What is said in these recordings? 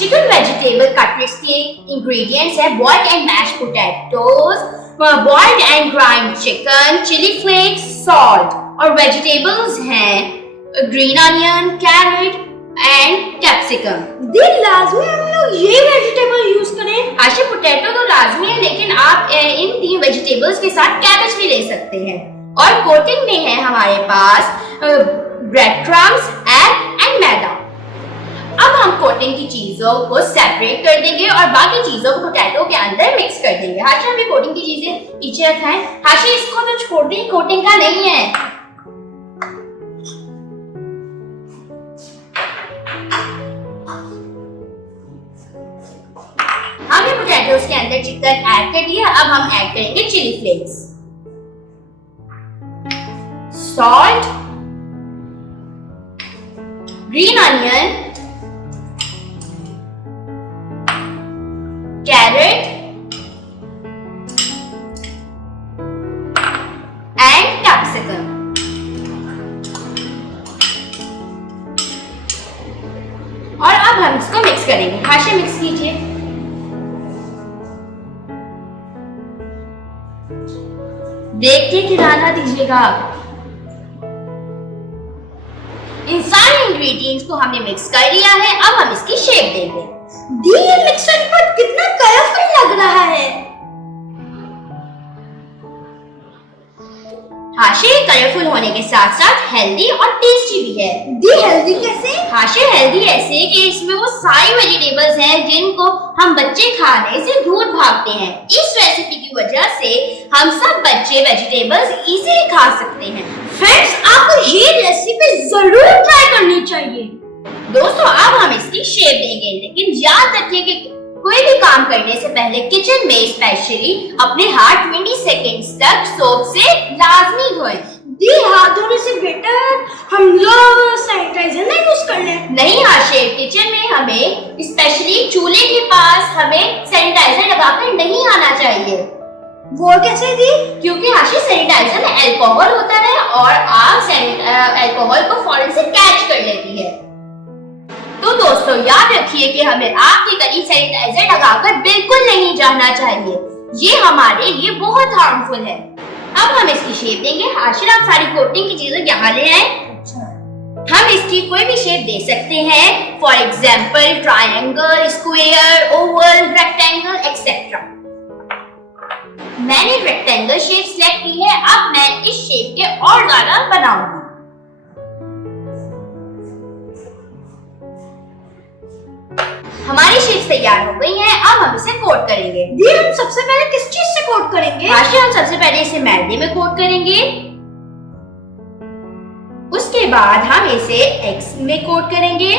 Chicken vegetable cutlets के ingredients है boiled and mashed potatoes, boiled and grind chicken, chilli flakes, salt और vegetables हैं green onion, carrot and capsicum. दिन लाजमी हम लोग ये वेजिटेबल यूज करें? आशा पोटैटो तो लाजमी है, लेकिन आप इन 3 वेजिटेबल्स के साथ कैबेज भी ले सकते हैं। और कोटिंग में है हमारे पास ब्रेड क्रम्स, एग एंड मैदा। अब हम कोटिंग की चीजों को सेपरेट कर देंगे और बाकी चीजों को पोटैटो के अंदर मिक्स कर देंगे। हाशा हमें कोटिंग की चीजें पीछे रखाएं। हाशा इसको तो छोड़ दें, कोटिंग का नहीं है। हमने पोटैटोस के अंदर चिकन ऐड कर दिया। अब हम ऐड करेंगे chilli flakes, salt, green onion, carrot and capsicum. और अब हम इसको मिक्स करेंगे। हाशा मिक्स कीजिए। देख के खिलाना दीजिएगा आप। इन सारे इंग्रेडिएंट्स को हमने मिक्स कर लिया है। अब हम इसकी शेप देंगे। दी ये मिक्सचर पर कितना कलरफुल लग रहा है। हाशे कलरफुल होने के साथ साथ हेल्दी और टेस्टी भी है। दी हेल्दी कैसे? हाशे हेल्दी ऐसे कि इसमें वो सारी वेजिटेबल्स हैं जिनको हम बच्चे खाने से दूर भागते हैं। इस रेसिपी की वजह से हम सब बच्चे वेजिटेबल्स इजीली खा सकते हैं। फ्रेंड्स, आपको ये रेसिपी जरूर ट्राई करनी चाहिए। दोस्तों, अब हम इसकी शेप देंगे, लेकिन याद रखिए कि कोई भी काम करने से पहले किचन में स्पेशली अपने हाथ 20 सेकंड्स तक सोप से लाजमी धोएं। दी हाथ धोने से बेटर हम लोग सैनिटाइजर नहीं यूज कर लें? नहीं हाशे, किचन में हमें स्पेशली चूल्हे के पास हमें सैनिटाइजर लगाकर नहीं आना चाहिए। वो कैसे दी? क्योंकि हाशे सैनिटाइजर में अल्कोहल होता है और आग अल्कोहल को फौरन से कैच कर लेती है। तो दोस्तों, याद रखिए कि हमें आग के करीब सैनिटाइजर लगाकर बिल्कुल नहीं जाना चाहिए। ये हमारे लिए बहुत हार्मफुल है। अब हम इसकी शेप देंगे। हाशिर, आप सारी कोटिंग की चीजें यहाँ ले आए। हम इसकी कोई भी शेप दे सकते हैं, for example triangle, square, Oval, rectangle etcetera. मैंने रेक्टेंगल शेप सिलेक्ट की है। अब मैं इस शेप के और ज्यादा बनाऊंगी। हमारी शेप तैयार हो गई है। अब हम इसे कोट करेंगे। दी हम सबसे पहले किस चीज से कोट करेंगे? हाशिया, हम सबसे पहले इसे मैदे में कोट करेंगे। उसके बाद हम इसे एग्स में कोट करेंगे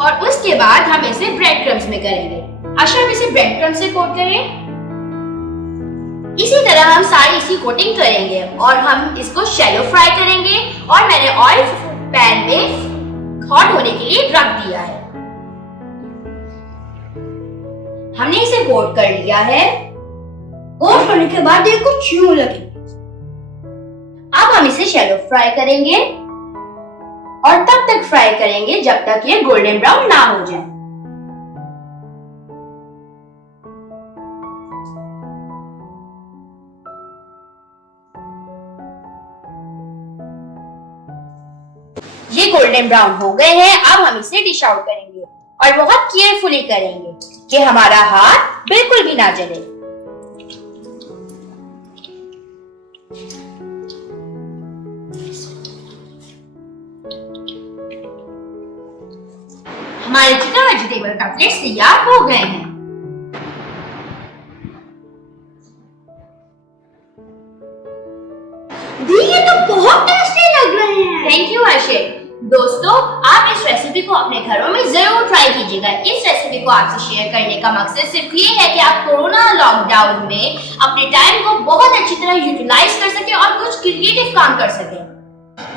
और उसके बाद हम इसे ब्रेड क्रम्स में करेंगे। अच्छा, हम इसे ब्रेड क्रम्स से कोट करें। इसी तरह हम सारी इसकी कोटिंग करेंगे और हम इसको शैलो फ्राई करेंगे। और मैंने ऑयल पैन में हॉट होने के लिए रख दिया है। हमने इसे कोट कर लिया है। कोट होने के बाद ये कुछ यूं लगे। अब हम इसे शैलो फ्राई करेंगे और तब तक फ्राई करेंगे जब तक ये गोल्डन ब्राउन ना हो जाए। ये गोल्डन ब्राउन हो गए हैं। अब हम इसे डिश आउट करेंगे और बहुत केयरफुली करेंगे कि हमारा हाथ बिल्कुल भी ना जले। हमारे चिकन वेजिटेबल कटलेट्स तैयार हो गए हैं। दी ये तो बहुत टेस्टी लग रहे हैं। थैंक यू हर्षित। दोस्तों, आप इस रेसिपी को अपने घरों में जरूर ट्राई कीजिएगा। इस रेसिपी को आपसे शेयर करने का मकसद सिर्फ ये है कि आप कोरोना लॉकडाउन में अपने टाइम को बहुत अच्छी तरह यूटिलाइज कर सके और कुछ क्रिएटिव काम कर सके।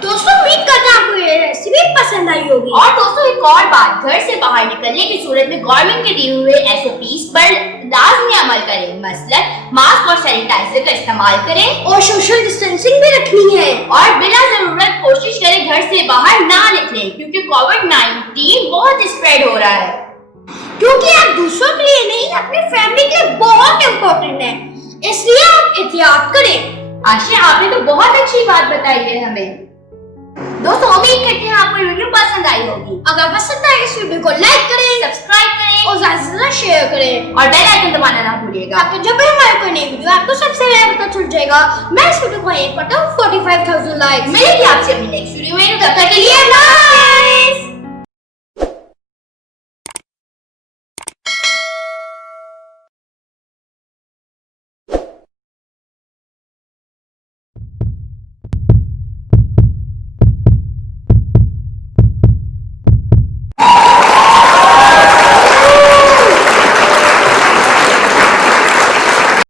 दोस्तों, उम्मीद करते हैं आपको ये रेसिपी पसंद आई होगी। और दोस्तों, एक और बात, घर से बाहर निकलने की सूरत में गवर्नमेंट के दिए हुए SOPs पर लाजमी अमल करें। मसलन मास्क और सैनिटाइजर का इस्तेमाल करें और सोशल डिस्टेंसिंग भी रखनी है। और बिना जरूरत कोशिश करें घर से बाहर ना निकलें। नहीं, क्योंकि कोविड-19 बहुत स्प्रेड हो रहा है। क्योंकि आप दूसरों के लिए नहीं, अपनी फैमिली के लिए बहुत इम्पोर्टेंट है, इसलिए आप एहतियात करें। आशी, आपने तो बहुत अच्छी बात बताई है हमें। दोस्तों, उम्मीद करते हैं आपको ये वीडियो पसंद आई होगी। अगर पसंद आए इस वीडियो को लाइक करें, सब्सक्राइब करें और ज्यादा से ज्यादा शेयर करें, और बेल आइकन दबाना ना भूलिएगा, ताकि जब भी हमारी कोई नई वीडियो आपको सबसे पहले पता चल जाएगा। मैं इस वीडियो को एम करता हूँ 45,000 लाइक्स। मिलेगी आपसे अपनी नेक्स्ट वीडियो में, तब तक के लिए बाय।